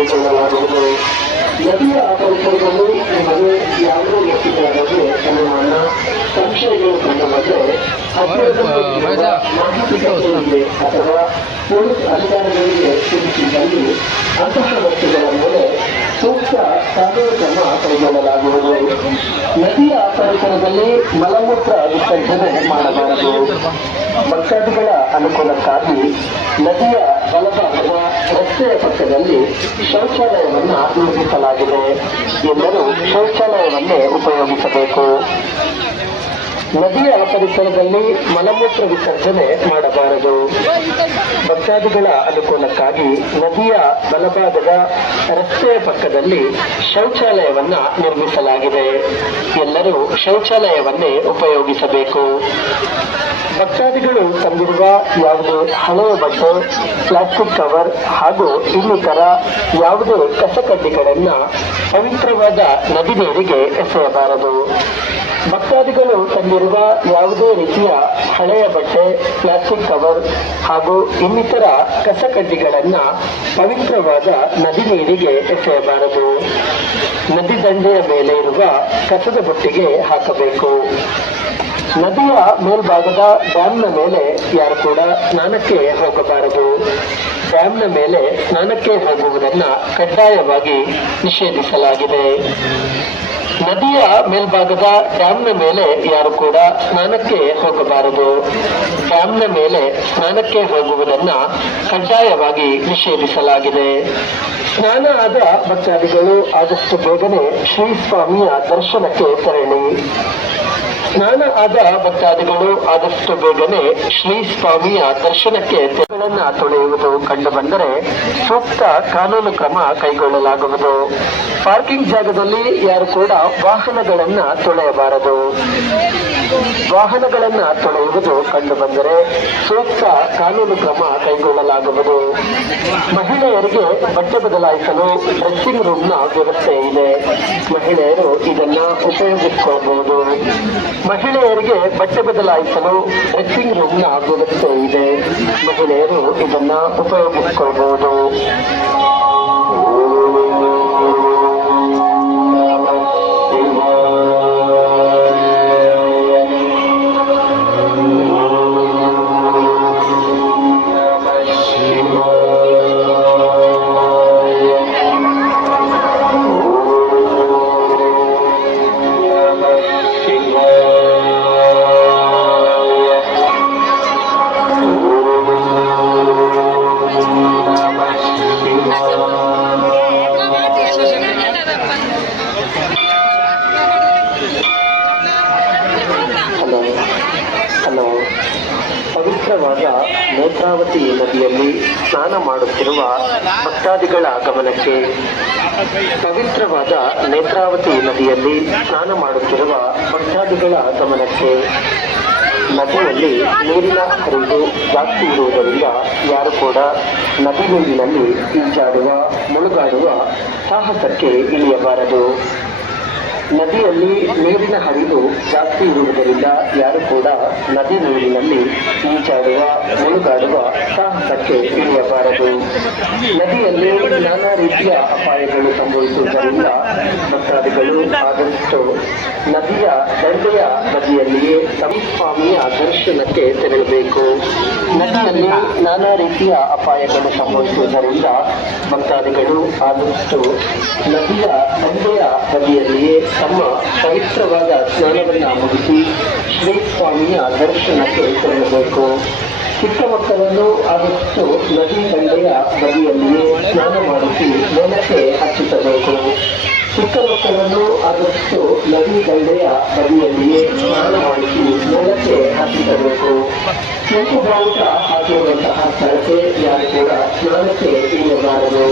ಕೈಗೊಳ್ಳಲಾಗುವುದು ನದಿಯ ಪರಿಸರದಲ್ಲಿ ನಿಮಗೆ ಯಾವುದೇ ವ್ಯಕ್ತಿಗಳ ಬಗ್ಗೆ ಅನುಮಾನ ಸಂಶಯಗಳು ಕಂಡುಬಂದರೆ ಮಾಹಿತಿ ಕಚೇರಿಗೆ ಅಥವಾ ಪೊಲೀಸ್ ಅಧಿಕಾರಿಗಳಿಗೆ ತಿಳಿಸಿದಲ್ಲಿ ಅಂತಹ ವ್ಯಕ್ತಿಗಳ ಮೇಲೆ ಸೂಕ್ತ ಕಾನೂನು ಕ್ರಮ ಕೈಗೊಳ್ಳಲಾಗುವುದು ನದಿಯ ಪರಿಸರದಲ್ಲಿ ಮಲಮೂತ್ರ ವಿಸರ್ಜನೆ ಮಾಡಬಾರದು ಭಕ್ತಾದಿಗಳ ಅನುಕೂಲಕ್ಕಾಗಿ ನದಿಯ ಬಲಭಾಗದ ರಸ್ತೆಯ ಪಕ್ಕದಲ್ಲಿ ಶೌಚಾಲಯವನ್ನು ನಿರ್ಮಿಸಲಾಗಿದೆ ಎಲ್ಲರೂ ಶೌಚಾಲಯವನ್ನೇ ಉಪಯೋಗಿಸಬೇಕು. ನದಿಯ ಪರಿಸರದಲ್ಲಿ ಮಲಮೂತ್ರ ವಿಸರ್ಜನೆ ಮಾಡಬಾರದು. ಭಕ್ತಾದಿಗಳ ಅನುಕೂಲಕ್ಕಾಗಿ ನದಿಯ ಬಲಭಾಗದ ರಸ್ತೆಯ ಪಕ್ಕದಲ್ಲಿ ಶೌಚಾಲಯವನ್ನ ನಿರ್ಮಿಸಲಾಗಿದೆ. ಎಲ್ಲರೂ ಶೌಚಾಲಯವನ್ನೇ ಉಪಯೋಗಿಸಬೇಕು. ಭಕ್ತಾದಿಗಳು ತಂದಿರುವ ಯಾವುದೇ ಹಳೆಯ ಬಟ್ಟೆ, ಪ್ಲಾಸ್ಟಿಕ್ ಕವರ್ ಹಾಗೂ ಇನ್ನಿತರ ಯಾವುದೇ ಕಸಕಡ್ಡಿಗಳನ್ನ ಪವಿತ್ರವಾದ ನದಿ ನೀರಿಗೆ ಎಸೆಯಬಾರದು. ಭಕ್ತಾದಿಗಳು ತಂದಿರುವ ಯಾವುದೇ ರೀತಿಯ ಹಳೆಯ ಬಟ್ಟೆ ಪ್ಲಾಸ್ಟಿಕ್ ಕವರ್ ಹಾಗೂ ಇನ್ನಿತರ ಕಸಕಡ್ಡಿಗಳನ್ನ ಪವಿತ್ರವಾದ ನದಿ ನೀರಿಗೆ ಎಸೆಯಬಾರದು. ನದಿ ದಂಡೆಯ ಮೇಲೆ ಇರುವ ಕಸದ ಬುಟ್ಟಿಗೆ ಹಾಕಬೇಕು. ನದಿಯ ಮೇಲ್ಭಾಗದ ಡ್ಯಾಮ್ನ ಮೇಲೆ ಯಾರು ಕೂಡ ಸ್ನಾನಕ್ಕೆ ಹೋಗಬಾರದು. ಡ್ಯಾಮ್ನ ಮೇಲೆ ಸ್ನಾನಕ್ಕೆ ಹೋಗುವುದನ್ನು ಕಡ್ಡಾಯವಾಗಿ ನಿಷೇಧಿಸಲಾಗಿದೆ. ನದಿಯ ಮೇಲ್ಭಾಗದ ಡ್ಯಾಮ್ನ ಮೇಲೆ ಯಾರು ಕೂಡ ಸ್ನಾನಕ್ಕೆ ಹೋಗಬಾರದು. ಡ್ಯಾಮ್ನ ಮೇಲೆ ಸ್ನಾನಕ್ಕೆ ಹೋಗುವುದನ್ನ ಕಡ್ಡಾಯವಾಗಿ ನಿಷೇಧಿಸಲಾಗಿದೆ. ಸ್ನಾನ ಆದ ಭಕ್ತಾದಿಗಳು ಆದಷ್ಟು ಬೇಗನೆ ಶ್ರೀ ಸ್ವಾಮಿಯ ದರ್ಶನಕ್ಕೆ ತೆರಳಿ. ಸ್ನಾನ ಆದ ಭಕ್ತಾದಿಗಳು ಆದಷ್ಟು ಬೇಗನೆ ಶ್ರೀ ಸ್ವಾಮಿಯ ದರ್ಶನಕ್ಕೆ ತೆರಳನ್ನ ತೊಳೆಯುವುದು ಕಂಡು ಬಂದರೆ ಸೂಕ್ತ ಕಾನೂನು ಕ್ರಮ ಕೈಗೊಳ್ಳಲಾಗುವುದು. ಪಾರ್ಕಿಂಗ್ ಜಾಗದಲ್ಲಿ ಯಾರು ಕೂಡ ವಾಹನಗಳನ್ನ ತೊಳೆಯಬಾರದು. ವಾಹನಗಳನ್ನ ತೊಳೆಯುವುದು ಕಂಡು ಬಂದರೆ ಸೂಕ್ತ ಕಾನೂನು ಕ್ರಮ ಕೈಗೊಳ್ಳಲಾಗುವುದು. ಮಹಿಳೆಯರಿಗೆ ಬಟ್ಟೆ ಬದಲಾಯಿಸಲು ಡ್ರೆಸ್ಸಿಂಗ್ ರೂಮ್ನ ವ್ಯವಸ್ಥೆ ಇದೆ. ಮಹಿಳೆಯರು ಇದನ್ನ ಉಪಯೋಗಿಸಿಕೊಳ್ಳಬಹುದು ಮಹಿಳೆಯರಿಗೆ ಬಟ್ಟೆ ಬದಲಾಯಿಸಲು ಡ್ರೆಸ್ಸಿಂಗ್ ರೂಮ್ನ ವ್ಯವಸ್ಥೆ ಇದೆ. ಮಹಿಳೆಯರು ಇದನ್ನ ಉಪಯೋಗಿಸಿಕೊಳ್ಳಬಹುದು ಪವಿತ್ರವಾದ ನೇತ್ರಾವತಿ ನದಿಯಲ್ಲಿ ಸ್ನಾನ ಮಾಡುತ್ತಿರುವ ಭಕ್ತಾದಿಗಳ ಗಮನಕ್ಕೆ ಪವಿತ್ರವಾದ ನೇತ್ರಾವತಿ ನದಿಯಲ್ಲಿ ಸ್ನಾನ ಮಾಡುತ್ತಿರುವ ಭಕ್ತಾದಿಗಳ ಗಮನಕ್ಕೆ ನದಿಯಲ್ಲಿ ನೀರಿನ ಹರಿವು ಜಾಸ್ತಿ ಇರುವುದರಿಂದ ಯಾರು ಕೂಡ ನದಿ ನೀರಿನಲ್ಲಿ ಈಜಾಡುವ ಮುಳುಗಾಡುವ ಸಾಹಸಕ್ಕೆ ಇಳಿಯಬಾರದು. ನದಿಯಲ್ಲಿ ನೀರಿನ ಹರಿವು ಜಾಸ್ತಿ ಇರುವುದರಿಂದ ಯಾರು ಕೂಡ ನದಿ ನೀರಿನಲ್ಲಿ ಈಜಾಡುವ, ಮುಳುಗಾಡುವ ಸಾಹಸಕ್ಕೆ ಇಳಿಯಬಾರದು ನದಿಯಲ್ಲಿ ನಾನಾ ರೀತಿಯ ಅಪಾಯಗಳು ಸಂಭವಿಸುವುದರಿಂದ ಭಕ್ತಾದಿಗಳು ಆದಷ್ಟು ನದಿಯ ದಂಡೆಯ ಬದಿಯಲ್ಲಿಯೇ ಸ್ವಾಮಿಯ ದರ್ಶನಕ್ಕೆ ತೆರಳಬೇಕು. ನದಿಯಲ್ಲಿ ನಾನಾ ರೀತಿಯ ಅಪಾಯಗಳು ಸಂಭವಿಸುವುದರಿಂದ ಭಕ್ತಾದಿಗಳು ಆದಷ್ಟು ನದಿಯ ದಂಡೆಯ ಬದಿಯಲ್ಲಿಯೇ ತಮ್ಮ ಪವಿತ್ರವಾದ ಸ್ನಾನವನ್ನು ಮುಗಿಸಿ ಸ್ವಾಮಿಯ ದರ್ಶನಕ್ಕೆ ತೆರಳಬೇಕು. ಚಿಕ್ಕ ಮಕ್ಕಳನ್ನು ಆದಷ್ಟು ನದಿ ದಂಡೆಯ ಬದಿಯಲ್ಲಿಯೇ ಸ್ನಾನ ಮಾಡಿಸಿ ನೆಲಕ್ಕೆ ಹಚ್ಚಿಸಬೇಕು. ಚಿಕ್ಕ ಮಕ್ಕಳನ್ನು ಆದಷ್ಟು ನದಿ ದಂಡೆಯ ಬದಿಯಲ್ಲಿಯೇ ಸ್ನಾನ ಮಾಡಿಸಿ ನೆಲಕ್ಕೆ ಹಚ್ಚಿಸಬೇಕು. ಕೆಂಪು ಬಾವುಟ ಹಾಕಿರುವಂತಹ ಸ್ಥಳಕ್ಕೆ ಯಾರು ಕೂಡ ಸ್ನಾನಕ್ಕೆ ಇಳಿಯಬಾರದು.